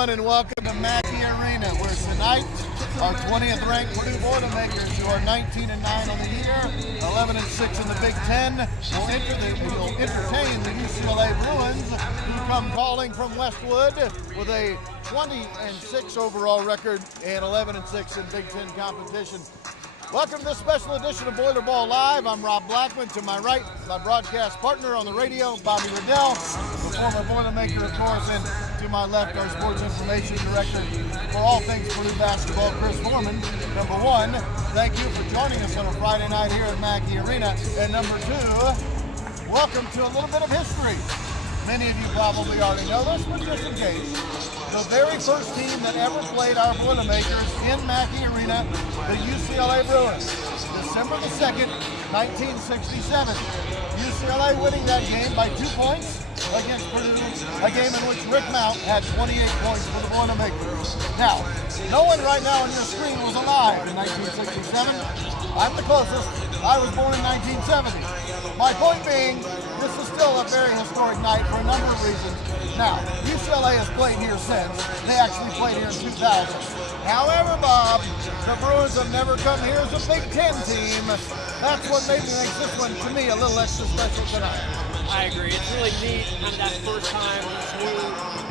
everyone, and welcome to Mackey Arena, where tonight our 20th ranked Purdue Boilermakers, who are 19-9 on the year, 11-6 in the Big Ten, will entertain the UCLA Bruins, who come calling from Westwood with a 20-6 overall record and 11-6 in Big Ten competition. Welcome to this special edition of BoilerBall Live. I'm Rob Blackman. To my right, my broadcast partner on the radio, Bobby Riddell, the former Boilermaker, of course, and to my left, our sports information director for all things Purdue basketball, Chris Forman. Number one, thank you for joining us on a Friday night here at Mackey Arena. And number two, welcome to a little bit of history. Many of you probably already know this, but just in case. The very first team that ever played our Boilermakers in Mackey Arena, the UCLA Bruins. December the 2nd, 1967. UCLA winning that game by 2 points against Purdue, a game in which Rick Mount had 28 points for the Boilermakers. Now, no one right now on your screen was alive in 1967. I'm the closest. I was born in 1970. My point being, this is still a very historic night for a number of reasons. Now, UCLA has played here since. They actually played here in 2000. However, Bob, the Bruins have never come here as a Big Ten team. That's what makes this one, to me, a little extra special tonight. I agree. It's really neat. Kind of that first time these new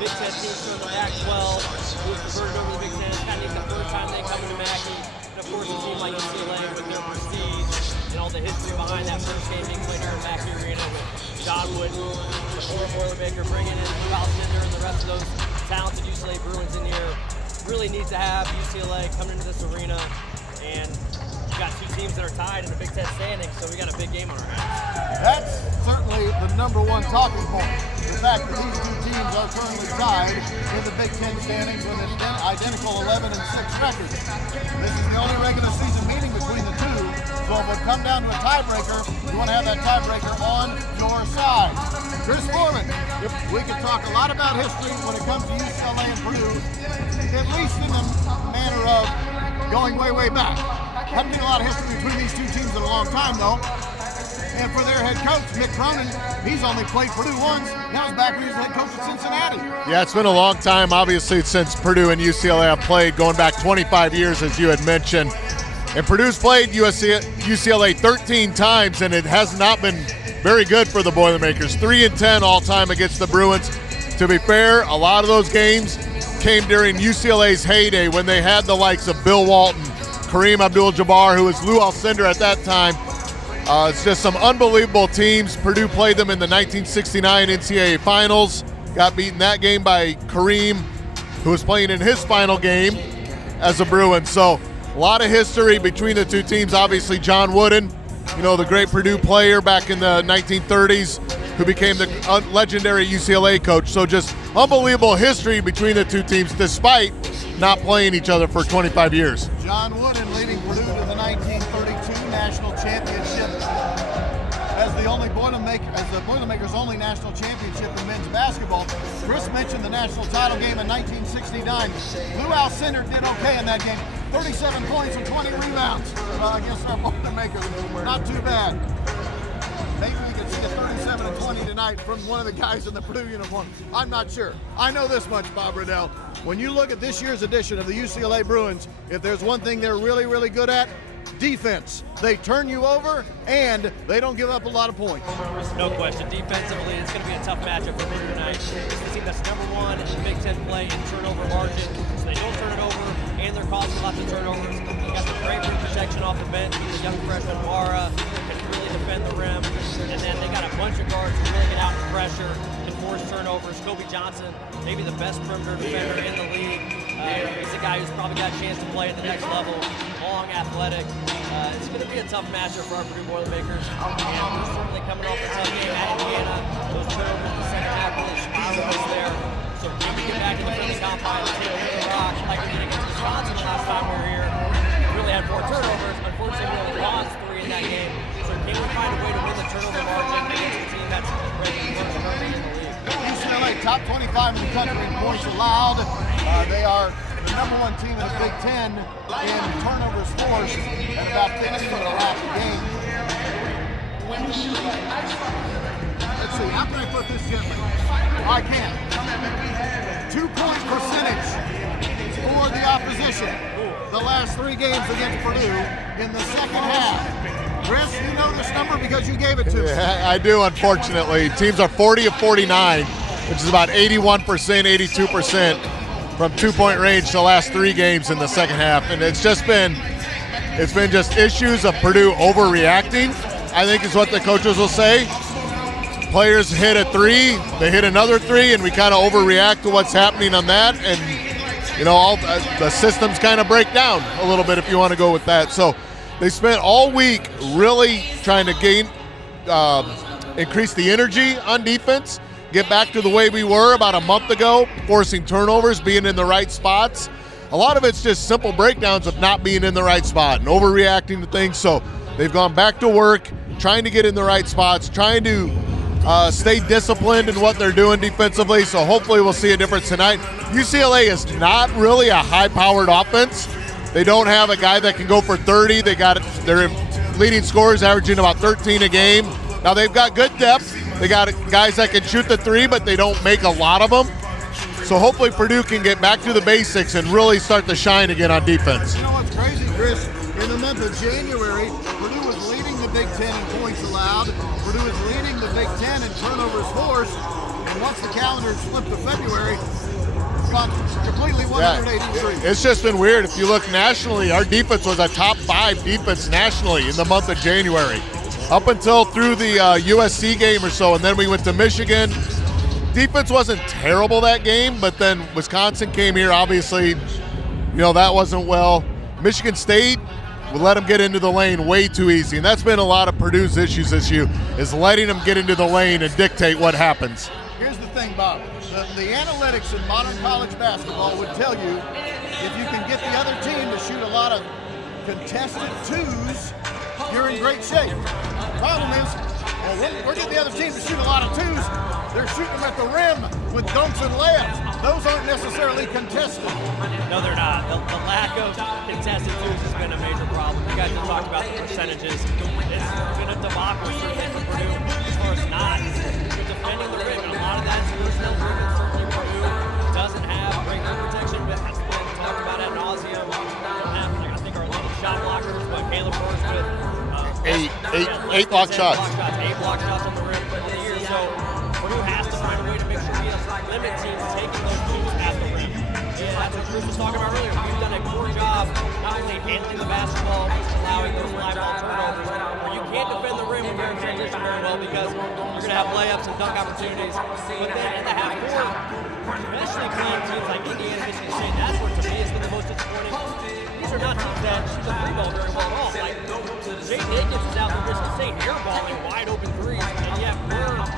Big Ten teams from the Pac-12 who's converted over to the Big Ten. It's kind of neat the first time they come into Mackey. And of course, a team like UCLA with their prestige and all the history behind that first game being played here in Mackey Arena with John Wooden, the former Boilermaker, bringing in Lou Alcindor and the rest of those talented UCLA Bruins in here. Really neat to have UCLA coming into this arena, and we got two teams that are tied in the Big Ten standings, so we got a big game on our hands. That's certainly the number one talking point. The fact that these two teams are currently tied in the Big Ten standings with an identical 11-6 record. This is the only regular season meeting between the two, so if it come down to a tiebreaker, you want to have that tiebreaker on your side. Chris Forman, we could talk a lot about history when it comes to UCLA and Purdue, at least in the manner of going way, way back. Haven't been a lot of history between these two teams in a long time, though. And for their head coach, Mick Cronin, he's only played Purdue once. Now he's back when he was the head coach at Cincinnati. Yeah, it's been a long time, obviously, since Purdue and UCLA have played, going back 25 years, as you had mentioned. And Purdue's played UCLA 13 times, and it has not been very good for the Boilermakers. 3-10 all-time against the Bruins. To be fair, a lot of those games came during UCLA's heyday when they had the likes of Bill Walton, Kareem Abdul-Jabbar, who was Lou Alcindor at that time. It's just some unbelievable teams. Purdue played them in the 1969 NCAA Finals. Got beaten that game by Kareem, who was playing in his final game as a Bruin. So a lot of history between the two teams. Obviously, John Wooden, you know, the great Purdue player back in the 1930s, who became the legendary UCLA coach. So just unbelievable history between the two teams, despite not playing each other for 25 years. John Wooden leading Purdue to the 1932 national championship as the Boilermakers' only national championship in men's basketball. Chris mentioned the national title game in 1969. Lou Alcindor did okay in that game. 37 points and 20 rebounds against our Boilermakers. Not too bad. Maybe we can see a 37 and 20 tonight from one of the guys in the Purdue uniform. I'm not sure. I know this much, Bob Riddell. When you look at this year's edition of the UCLA Bruins, if there's one thing they're really, really good at, defense. They turn you over, and they don't give up a lot of points. No question. Defensively, it's going to be a tough matchup for Purdue tonight. It's the team that's number one in the Big Ten play in turnover margin, so they don't turn it over, and they're causing lots of turnovers. You got the great rim protection off the bench. The young freshman Wara can really defend the rim, and then they got a bunch of guards who really get out in pressure, can force turnovers. Kobe Johnson, maybe the best perimeter defender in the league. He's a guy who's probably got a chance to play at the next level. Long, athletic. It's going to be a tough matchup for our Purdue Boilermakers. And we're certainly coming off a tough game at Indiana. Those turnovers in the second half really spiraled us there. So can we get back to the friendly confines and take the rock like we did against Wisconsin the last time we were here? We really had 4 turnovers. Unfortunately, we only lost 3 in that game. So can we find a way to win the turnover margin against a team that's ranked first in the league? UCLA top 25 in the country in points allowed. They are the number one team in the Big Ten in turnovers forced at about 15 and a half a game. Let's see, how can I put this gently? I can't. 2-point percentage for the opposition the last 3 games against Purdue in the second half. Chris, you know this number because you gave it to me. Yeah, I do, unfortunately. Teams are 40 of 49, which is about 81%, 82% from 2-point range the last 3 games in the second half. And it's been just issues of Purdue overreacting, I think is what the coaches will say. Players hit a 3, they hit another 3, and we kind of overreact to what's happening on that. And, you know, all the systems kind of break down a little bit if you want to go with that. So they spent all week really trying to increase the energy on defense, get back to the way we were about a month ago, forcing turnovers, being in the right spots. A lot of it's just simple breakdowns of not being in the right spot and overreacting to things. So they've gone back to work, trying to get in the right spots, trying to stay disciplined in what they're doing defensively. So hopefully we'll see a difference tonight. UCLA is not really a high-powered offense. They don't have a guy that can go for 30. Their leading scorers averaging about 13 a game. Now they've got good depth. They got guys that can shoot the 3, but they don't make a lot of them. So hopefully Purdue can get back to the basics and really start to shine again on defense. You know what's crazy, Chris? In the month of January, Purdue was leading the Big Ten in points allowed. Purdue was leading the Big Ten in turnovers forced. And once the calendar flipped to February, it's gone completely 183. Yeah, it's just been weird. If you look nationally, our defense was a top 5 defense nationally in the month of January. Up until through the USC game or so, and then we went to Michigan. Defense wasn't terrible that game, but then Wisconsin came here. Obviously, you know, that wasn't well. Michigan State, we let them get into the lane way too easy, and that's been a lot of Purdue's issues this year, is letting them get into the lane and dictate what happens. Here's the thing, Bob. The analytics in modern college basketball would tell you if you can get the other team to shoot a lot of contested 2s, you're in great shape. Problem is, we're getting the other team to shoot a lot of 2s. They're shooting them at the rim with dunks and layups. Those aren't necessarily contested. No, they're not. The lack of contested 2s has been a major problem. You guys have talked about the percentages. It's been a debacle certainly for Purdue as far as not defending the rim. And a lot of that is personnel driven. Certainly Purdue doesn't have great rim protection, but that's been talked about ad nauseum. I think our little shot blockers, but Caleb First with eight block shots. 8 block shots on the rim for the year. So Purdue has to find a way to make sure we limit teams taking those 2s at the rim. And that's what Chris was talking about earlier. We've done a poor job not only handling the basketball, but allowing those fly ball turnovers where you can't defend the rim when you're in transition very well because you're going to have layups and dunk opportunities. But then in the half court, especially playing teams like Indiana, Michigan State, that's where to me has been the most disappointing. These are not teams that shoot the 3 ball very well at all. Like, Jay Higgins is out there Michigan State airballing wide open 3s, and yet we're not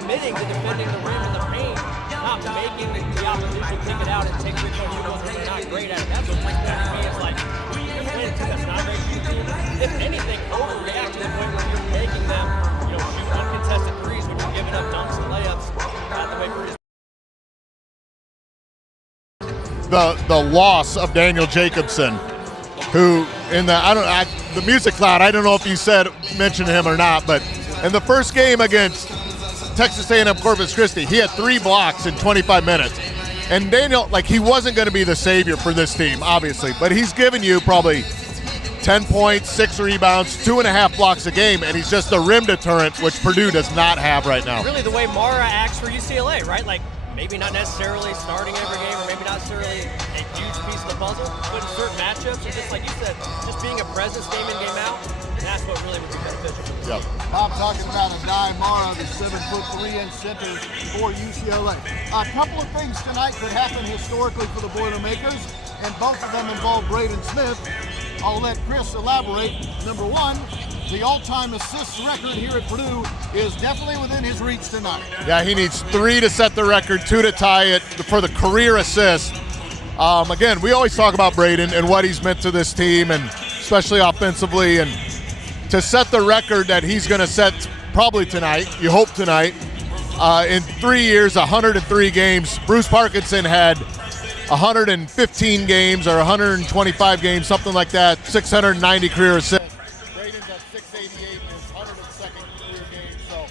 committing to defending the rim in the paint, not making the opposition pick it out and take it from you when they're not great at it. That's what makes that to me is like, you're playing a team that's not very good team. If anything, overreact to the point where you're making them, shoot uncontested 3s when you're giving up dunks and layups. Not the way Purdue's. The loss of Daniel Jacobson, who in the music cloud, I don't know if you mentioned him or not, but in the first game against Texas A&M Corpus Christi, he had 3 blocks in 25 minutes. And Daniel, he wasn't going to be the savior for this team, obviously, but he's given you probably 10 points, 6 rebounds, 2.5 blocks a game, and he's just a rim deterrent, which Purdue does not have right now. Really the way Mara acts for UCLA, right? Maybe not necessarily starting every game or maybe not necessarily a huge piece of the puzzle, but in certain matchups, or just like you said, just being a presence game in, game out, that's what really would be beneficial. Yep. Bob talking about Adai Mara, the 7'3" center for UCLA. A couple of things tonight could happen historically for the Boilermakers, and both of them involve Braden Smith. I'll let Chris elaborate. Number 1, the all-time assists record here at Purdue is definitely within his reach tonight. Yeah, he needs 3 to set the record, 2 to tie it for the career assist. Again, we always talk about Braden and what he's meant to this team, and especially offensively. And to set the record that he's going to set probably tonight, you hope tonight, in 3 years, 103 games. Bruce Parkinson had 115 games or 125 games, something like that, 690 career assists. Braden's at 688 in his 102nd career game. So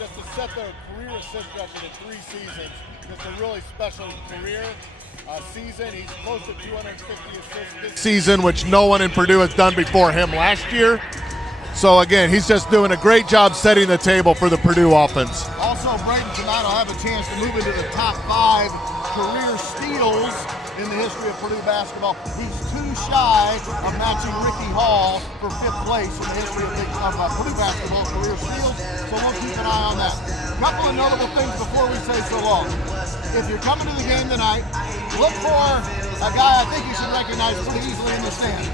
just to set their career assist record in 3 seasons. It's a really special career season. He's close to 250 assists this season, which no one in Purdue has done before him last year. So again, he's just doing a great job setting the table for the Purdue offense. Also, Braden tonight will have a chance to move into the top 5 career steals in the history of Purdue basketball. He's too shy of matching Ricky Hall for 5th place in the history of Purdue basketball career steals, so we'll keep an eye on that. A couple of notable things before we say so long. If you're coming to the game tonight, look for a guy I think you should recognize pretty easily in the stands.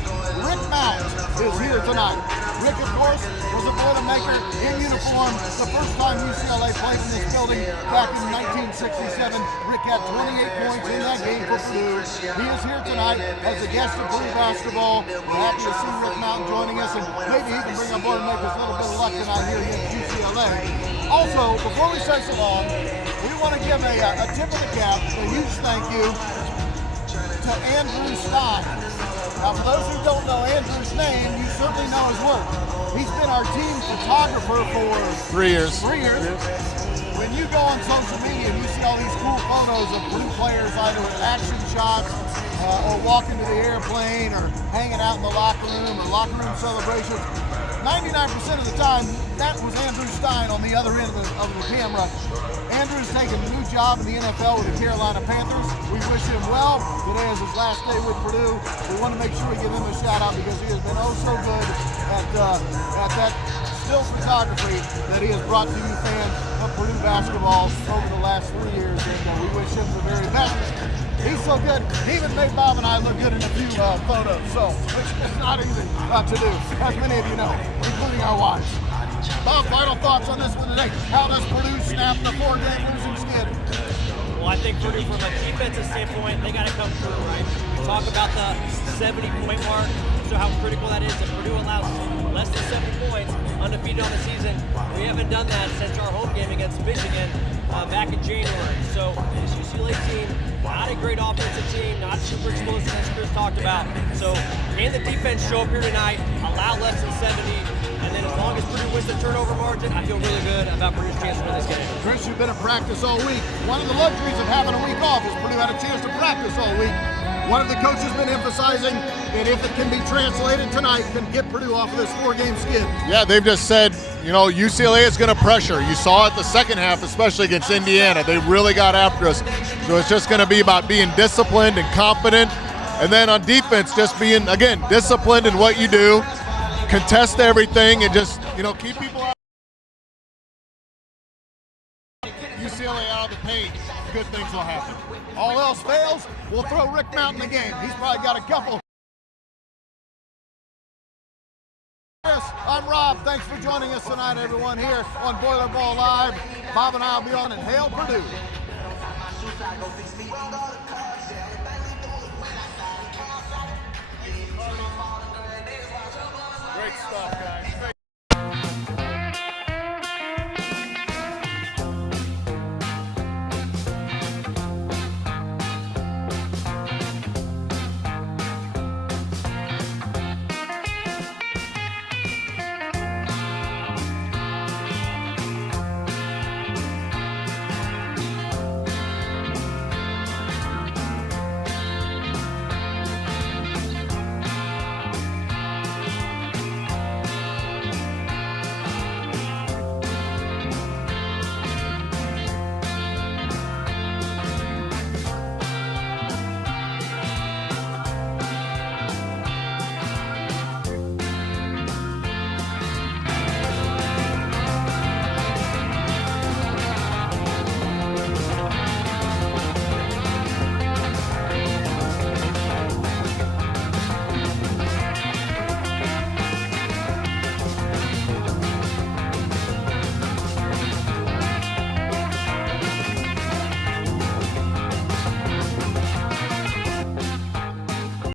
Rick Mount is here tonight. Rick, of course, was a Boilermaker in uniform the first time UCLA played in this building back in 1967. Rick had 28 points in that game for Purdue. He is here tonight as a guest of Purdue basketball. We're happy to see Rick Mount joining us, and maybe he can bring our Boilermakers a little bit of luck tonight here against UCLA. Also, before we say so long, we want to give a tip of the cap, a huge thank you to Andrew Stein. Now, for those who don't know Andrew's name, you certainly know his work. He's been our team photographer for 3 years. 3 years. When you go on social media and you see all these cool photos of Purdue players either with action shots or walking to the airplane or hanging out in the locker room or locker room celebrations, 99% of the time, that was Andrew Stein on the other end of the camera. Andrew's taken a new job in the NFL with the Carolina Panthers. We wish him well. Today is his last day with Purdue. We want to make sure we give him a shout out because he has been oh so good at that still photography that he has brought to you fans of Purdue basketball over the last 3 years, and we wish him the very best. He's so good, he even made Bob and I look good in a few photos, so it's not easy to do, as many of you know, including our wives. Bob, final thoughts on this one today. How does Purdue snap the 4-game losing skid? Well, I think Purdue, from a defensive standpoint, they got to come through, right? We talk about the 70-point mark, so how critical that is. If Purdue allows less than 70 points, undefeated on the season, we haven't done that since our home game against Michigan back in January. So this UCLA team, not a great offensive team, not super explosive as Chris talked about. So can the defense show up here tonight, allow less than 70, and then as long as Purdue wins the turnover margin, I feel really good about Purdue's chance to win this game. Chris, you've been at practice all week. One of the luxuries of having a week off is Purdue had a chance to practice all week. One of the coaches been emphasizing that if it can be translated tonight, can get Purdue off of this 4-game skid. Yeah, they've just said, you know, UCLA is going to pressure. You saw it the second half, especially against Indiana. They really got after us. So it's just going to be about being disciplined and confident. And then on defense, just being, again, disciplined in what you do, contest everything, and just, you know, keep people out. UCLA out of the paint, good things will happen. All else fails, we'll throw Rick Mount in the game. He's probably got a couple. I'm Rob. Thanks for joining us tonight, everyone, here on BoilerBall Live. Bob and I will be on in Hail Purdue. Great stuff, man.